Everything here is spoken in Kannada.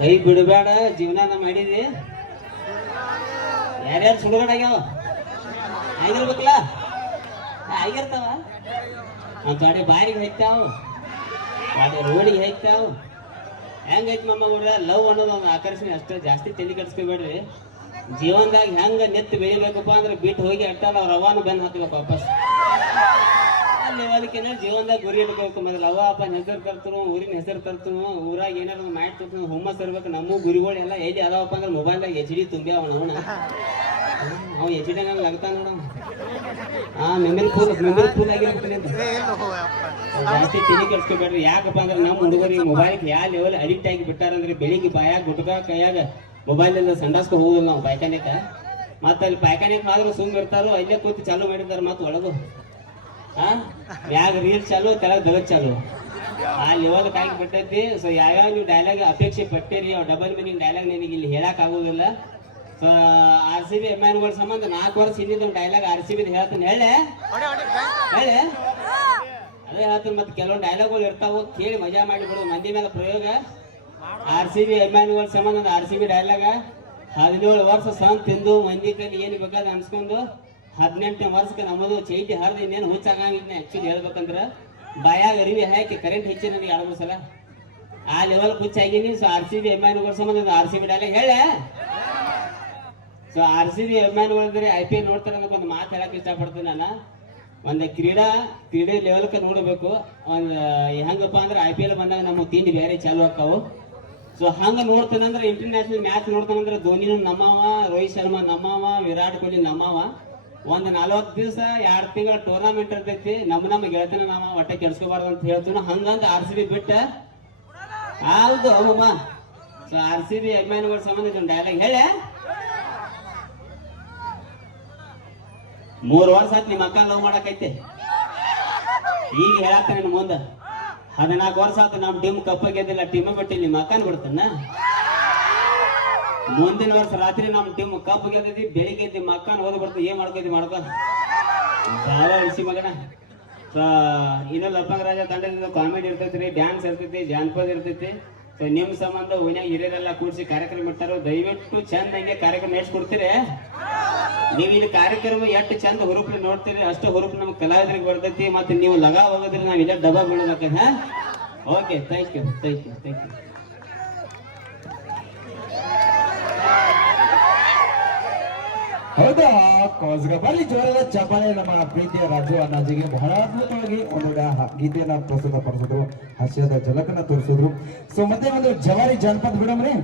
ಕೈ ಬಿಡಬೇಡ ಜೀವನ ಮಾಡಿದಿ ಯಾರ್ಯಾರು ಸುಡುಗಡೆ ಆಗ್ಯಾವ ಆಗಿರ್ಬೇಕಲ್ಲ ಆಗಿರ್ತಾವ ಗಾಡಿ ಬಾರಿಗೆ ಹೈತಾವ್ ಗಾಡಿ ರೋಡಿಗೆ ಹೈತಾವ್ ಹೆಂಗೈತಿ ಮಮ್ಮ ಬಿಡ್ರ ಲವ್ ಅನ್ನೋದು ಒಂದು ಆಕರ್ಷಣೆ ಅಷ್ಟೇ ಜಾಸ್ತಿ ತಲೆ ಕೆಡ್ಸ್ಕೊಬೇಡ್ರಿ ಜೀವನದಾಗ ಹೆಂಗ ನೆತ್ತು ಬೆಳಿಬೇಕಪ್ಪ ಅಂದ್ರೆ ಬಿಟ್ಟು ಹೋಗಿ ಅಟ್ಟಲ್ಲ ಅವ್ರ ಅವಾನು ಬೆನ್ನು ಹತ್ಬೇಕು ವಾಪಸ್ ಅಲ್ಲಿ ಅದಕ್ಕೆ ಜೀವನದಾಗ ಗುರಿ ಇಟ್ಬೇಕು ಮೊದಲು ಅವ ಅಪ್ಪನ ಹೆಸರು ತರ್ತನು ಊರಿನ ಹೆಸರು ತರ್ತನು ಊರಾಗ ಏನಾರು ಮಾಡಿ ತರ್ತನು ಹುಮ್ಮಸ್ ಇರ್ಬೇಕು ನಮ್ಮ ಗುರಿಗಳು ಎಲ್ಲ ಎಲ್ಲಿ ಅದಾವಪ್ಪ ಅಂದ್ರೆ ಮೊಬೈಲ್ದಾಗ HD ತುಂಬಿ ಅವನ ಅವ್ HD ಹಂಗೆ ಆಗ್ತಾನ ನೋಡ ಮೆಮರಿ ಫುಲ್ ಆಗಿರ್ಬೇಕು ಜಾಸ್ತಿ ತಲೆ ಕೆಡ್ಸ್ಕೊಬೇಡ್ರಿ ಯಾಕಪ್ಪ ಅಂದ್ರೆ ನಮ್ಮ ಹುಡುಗರಿಗೆ ಮೊಬೈಲ್ಗೆ ಯಾವ ಲೆವೆಲ್ ಅಡಿಕ್ಟ್ ಆಗಿ ಬಿಟ್ಟಾರಂದ್ರೆ ಬೆಳಿಗ್ಗೆ ಬಾಯಾಗ ಗುಟ್ಕ ಕೈಯಾಗ ಮೊಬೈಲ್ ಎಲ್ಲ ಸಂಡಾಸ್ಕೊ ಹೋಗುದಿಲ್ಲ ನಾವು ಪಾಯ್ಖಾನೆಕ ಮತ್ತೆ ಅಲ್ಲಿ ಪಾಯ್ಖಾನೆಗೆ ಆದ್ರೂ ಸುಮ್ ಇರ್ತಾರೋ ಅಲ್ಲೇ ಕೂತಿ ಚಾಲು ಮಾಡಿರ್ತಾರೆ ಮತ್ತೆ ಒಳಗು ಮ್ಯಾಗ ರೀಲ್ ಚಾಲು ಕೆಳಗೆ ದಗದ್ ಚಾಲು ಆ ಲೆವೆಲ್ ಕಾಯಿ ಬಿಟ್ಟೈತಿ ಸೊ ಯಾವ್ಯಾವ ನೀವು ಡೈಲಾಗ್ ಅಪೇಕ್ಷೆ ಪಟ್ಟಿರಿ ಅವ್ ಡಬಲ್ ಮೀನಿಂಗ್ ಡೈಲಾಗ್ ನಿನಗೆ ಇಲ್ಲಿ ಹೇಳಕ್ ಆಗುದಿಲ್ಲ ಸೊ RCB ಅಭಿಮಾನಿಗಳ ಸಂಬಂಧ 4 ವರ್ಷ ಹಿಂದಿದ್ದು ಡೈಲಾಗ್ RCB ಹೇಳ್ತೀನಿ ಹೇಳೆ ಅದೇ ಹೇಳ್ತೀನಿ ಮತ್ತೆ ಕೆಲವೊಂದು ಡೈಲಾಗ್ಗಳು ಇರ್ತಾವ ಕೇಳಿ ಮಜಾ ಮಾಡಿಬಿಡು ಮಂದಿ ಮೇಲೆ ಪ್ರಯೋಗ RCB ಅಭಿಮಾನಿಗಳ ಸಂಬಂಧ RCB ಡೈಲಾಗ 17 ವರ್ಷ ಸಂತ ತಿಂದು ಮಂದಿ ಕೈಲಿ ಏನು ಬೇಕಾದ ಅನ್ಸ್ಕೊಂಡು 18ನೇ ವರ್ಷಕ್ಕೆ ನಮ್ಮದು ಚೈತಿ ಹರಿದು ಇನ್ನೇನು ಹುಚ್ಚಾಗಂಗಿದ್ನ ಆಕ್ಚುಲಿ ಹೇಳ್ಬೇಕಂದ್ರೆ ಬಾಯಾಗ ಅರಿವಿ ಹಾಕಿ ಕರೆಂಟ್ ಹೆಚ್ಚಿ ನನಗೆ 2-3 ಸಲ ಆ ಲೆವೆಲ್ ಹುಚ್ಚಾಗಿನಿ ಸೊ RCB ಅಭಿಮಾನಿಗಳ ಸಂಬಂಧ RCB ಡೈಲಾಗ್ ಹೇಳ ಸೊ RCB ಅಭಿಮಾನಿಗಳಿದ್ರೆ IPL ನೋಡ್ತಾರೆ ಅನ್ನೋಕೆ ಒಂದು ಮಾತು ಹೇಳಕ್ ಇಷ್ಟಪಡ್ತೀನಿ ನಾನು ಒಂದು ಕ್ರೀಡೆ ಲೆವೆಲ್ಗೆ ನೋಡಬೇಕು ಒಂದು ಹೆಂಗಪ್ಪ ಅಂದ್ರೆ IPL ಬಂದಾಗ ನಮ್ಮ ತಿಂಡಿ ಬೇರೆ ಚಾಲು ಆಕ್ಕಾವು ಸೊ ಹಂಗ ನೋಡ್ತಾನಂದ್ರೆ ಇಂಟರ್ನ್ಯಾಷನಲ್ ಮ್ಯಾಚ್ ನೋಡ್ತಾನಂದ್ರೆ ಧೋನಿನು ನಮ್ಮವ ರೋಹಿತ್ ಶರ್ಮಾ ನಮ್ಮವ ವಿರಾಟ್ ಕೊಹ್ಲಿ ನಮ್ಮವ ಒಂದು 40 ದಿವಸ 2 ತಿಂಗಳ ಟೂರ್ನಮೆಂಟ್ ಇರ್ತೈತಿ ನಮ್ಮ ಗೆಳತನ ನಾವ ಒಟ್ಟೆ ಕೆಡ್ಸ್ಕೋಬಾರ್ದು ಅಂತ ಹೇಳ್ತೀವಿ ಹಂಗಂತ RCB ಬಿಟ್ಟ ಹೌದು ಅಮ್ಮಮ್ಮ ಸೊ RCB ಅಭಿಮಾನಿಗಳ ಸಂಬಂಧ ಇದೊಂದು ಡೈಲಾಗ್ ಹೇಳ 3 ವರ್ಷ ಆಯ್ತು ನಿಮ್ಮ ಅಕ್ಕ ಲವ್ ಮಾಡಕೈತೆ ಈಗ ಹೇಳತ್ತಾನ ಮುಂದೆ 14 ವರ್ಷ ಆಯ್ತು ನಮ್ಮ ಟೀಮ್ ಕಪ್ಪ ಗೆದ್ದಿಲ್ಲ ಟೀಮ್ ಬಿಟ್ಟು ನಿಮ್ಮ ಅಕ್ಕನ ಬಿಡ್ತಾನ ಮುಂದಿನ ವರ್ಷ ರಾತ್ರಿ ನಮ್ಮ ಟೀಮ್ ಕಪ್ ಗೆದ್ದೈತಿ ಬೆಳಿಗ್ಗೆ ನಿಮ್ಮ ಅಕ್ಕನ ಓದ್ ಬಿಡ್ತೀವಿ ಏನ್ ಮಾಡ್ಕೋತಿ ಮಾಡ್ಕೊ ಬಾಳ ಇಸಿ ಮಗನ ಇನ್ನು ಲಪ್ಪಂಗ ರಾಜ ತಂಡದಿಂದ ಕಾಮಿಡಿ ಇರ್ತೈತಿ ಡ್ಯಾನ್ಸ್ ಇರ್ತೈತಿ ಜಾನಪದ ಇರ್ತೈತಿ ಸೊ ನಿಮ್ ಸಂಬಂಧ ಓನ್ಯಾಗ ಹಿರಿಯರೆಲ್ಲ ಕೂಡಿಸಿ ಕಾರ್ಯಕ್ರಮ ಇಟ್ಟಾರ ದಯವಿಟ್ಟು ಚಂದ ಹಂಗೆ ಕಾರ್ಯಕ್ರಮ ನಡೆಸ್ಕೊಡ್ತೀರಿ ನೀವು ಇಲ್ಲಿ ಕಾರ್ಯಕ್ರಮ ಎಷ್ಟು ಚಂದ ಹುರುಪ್ಲಿ ನೋಡ್ತೀರಿ ಅಷ್ಟು ಹುರುಪ್ ನಮ್ಗೆ ಕಲಾವಿದರಿಗೆ ಬರ್ತೈತಿ ಮತ್ತೆ ನೀವು ಲಗಾ ಹೋಗೋದ್ರಿ ನಾವ್ ಇಲ್ಲೇ ಡಬ್ಬ ಬೀಳೋದಕ್ಕೆ ಓಕೆ ಥ್ಯಾಂಕ್ ಯು ಹೌದಾ ಬರಲಿ ಜೋರದ ಚಪ್ಪಾಳೆ ನಮ್ಮ ಪ್ರೀತಿಯ ರಾಜು ಅಣ್ಣಾಜಿಗೆ ಬಹಳ ಅದ್ಭುತವಾಗಿ ಒಂದು ಗೀತೆಯನ್ನ ಪ್ರಸ್ತುತ ಪಡಿಸಿದ್ರು ಹಾಸ್ಯದ ಝಲಕನ್ನ ತೋರಿಸಿದ್ರು ಸೊ ಮತ್ತೆ ಒಂದು ಜವಾರಿ ಜಾನಪದ ಬಿಡಮ್ರಿ